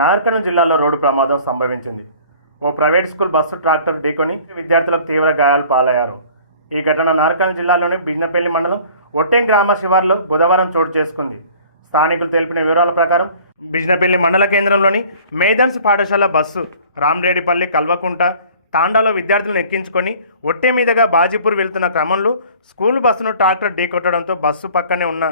నార్కల్ జిల్లాలో రోడ్డు ప్రమాదం సంభవించింది. ఓ ప్రైవేట్ స్కూల్ బస్సు ట్రాక్టర్ ఢీకొని విద్యార్థులకు తీవ్ర గాయాలు పాలయ్యారు. ఈ ఘటన నార్కల్ జిల్లాలోని బిజ్నపల్లి మండలం ఒట్టెం గ్రామ శివార్లో బుధవారం చోటు చేసుకుంది. స్థానికులు తెలిపిన వివరాల ప్రకారం బిజ్నపల్లి మండల కేంద్రంలోని మేదర్స్ పాఠశాల బస్సు రామరెడ్డిపల్లి కల్వకుంట తాండాలో విద్యార్థులను ఎక్కించుకొని ఒట్టే మీదుగా బాజీపూర్ వెళ్తున్న క్రమంలో స్కూల్ బస్సును ట్రాక్టర్ ఢీకొట్టడంతో బస్సు పక్కనే ఉన్న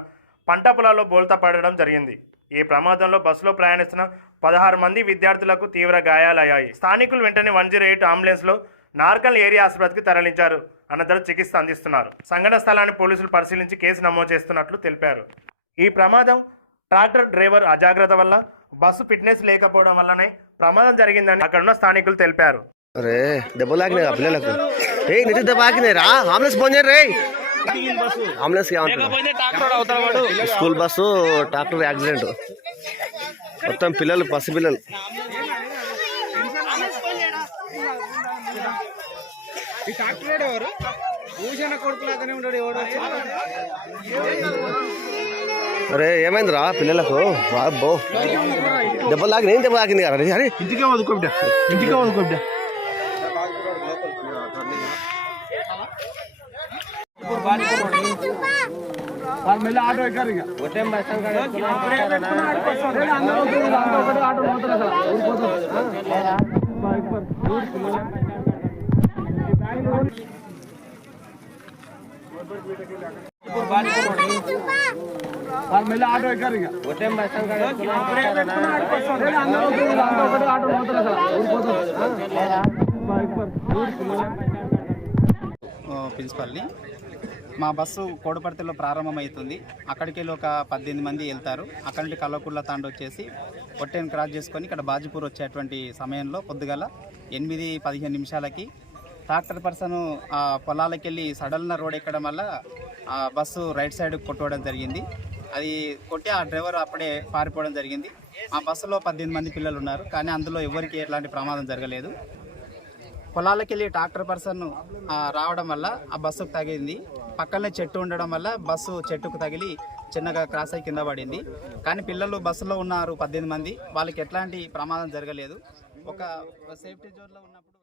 పంట పొలాల్లో బోల్తా పడడం జరిగింది. ఈ ప్రమాదంలో బస్సులో ప్రయాణిస్తున్న పదహారు మంది విద్యార్థులకు తీవ్ర గాయాలయ్యాయి. స్థానికులు వెంటనే వన్ జీరో ఎయిట్ అంబులెన్స్లో నార్కల్ ఏరియా ఆసుపత్రికి తరలించారు. అనంతరం చికిత్స అందిస్తున్నారు. సంఘటన స్థలాన్ని పోలీసులు పరిశీలించి కేసు నమోదు చేస్తున్నట్లు తెలిపారు. ఈ ప్రమాదం ట్రాక్టర్ డ్రైవర్ అజాగ్రత్త వల్ల బస్సు ఫిట్నెస్ లేకపోవడం వల్లనే ప్రమాదం జరిగిందని అక్కడున్న స్థానికులు తెలిపారు. రే దెబ్బలాగినాయి ఆ పిల్లలకు. నిధి దెబ్బ తాకినాయి రా. అంబులెన్స్ ఫోన్ చేయరు రే ambulance school bus tractor accident. మొత్తం పిల్లలు పసి పిల్లలు. ఈ డాక్టర్ ఎవరు? భూషణ కొడుకులాగానే ఉన్నాడు ఎవడు? అరే ఏమైందిరా పిల్లలకు? బో. దెబ్బలు తాకినాయి ఏం దెబ్బ తాకింది కదా అరే. ఇంటికే బిడ్డ ఇంటికే వదుకో బిడ్డ. వాళ్ళు మళ్ళీ ఆటో ఎక్కారు ఇక వాళ్ళు మళ్ళీ ఆటో ఎక్కారు ఇక ప్రిన్సిపల్ని మా బస్సు కోడపర్తిలో ప్రారంభమవుతుంది. అక్కడికి వెళ్ళి ఒక పద్దెనిమిది మంది వెళ్తారు. అక్కడి నుండి కల్లకుళ్ళ తాండ వచ్చేసి ఒట్టెన్ క్రాస్ చేసుకొని ఇక్కడ బాజీపూర్ వచ్చేటువంటి సమయంలో పొద్దుగల ఎనిమిది పదిహేను నిమిషాలకి ట్రాక్టర్ పర్సన్ ఆ పొలాలకు వెళ్ళి సడల్న రోడ్ ఎక్కడం వల్ల ఆ బస్సు రైట్ సైడ్ కొట్టుకోవడం జరిగింది. అది కొట్టి ఆ డ్రైవర్ అప్పుడే పారిపోవడం జరిగింది. ఆ బస్సులో పద్దెనిమిది మంది పిల్లలు ఉన్నారు. కానీ అందులో ఎవరికి ఎట్లాంటి ప్రమాదం జరగలేదు. పొలాలకి వెళ్ళి ట్రాక్టర్ పర్సన్ రావడం వల్ల ఆ బస్సుకు తగింది పక్కనే చెట్టు ఉండడం వల్ల బస్సు చెట్టుకు తగిలి చిన్నగా క్రాస్ అయి కింద పడింది. కానీ పిల్లలు బస్సులో ఉన్నారు పద్దెనిమిది మంది. వాళ్ళకి ఎట్లాంటి ప్రమాదం జరగలేదు. ఒక సేఫ్టీ జోన్లో ఉన్నప్పుడు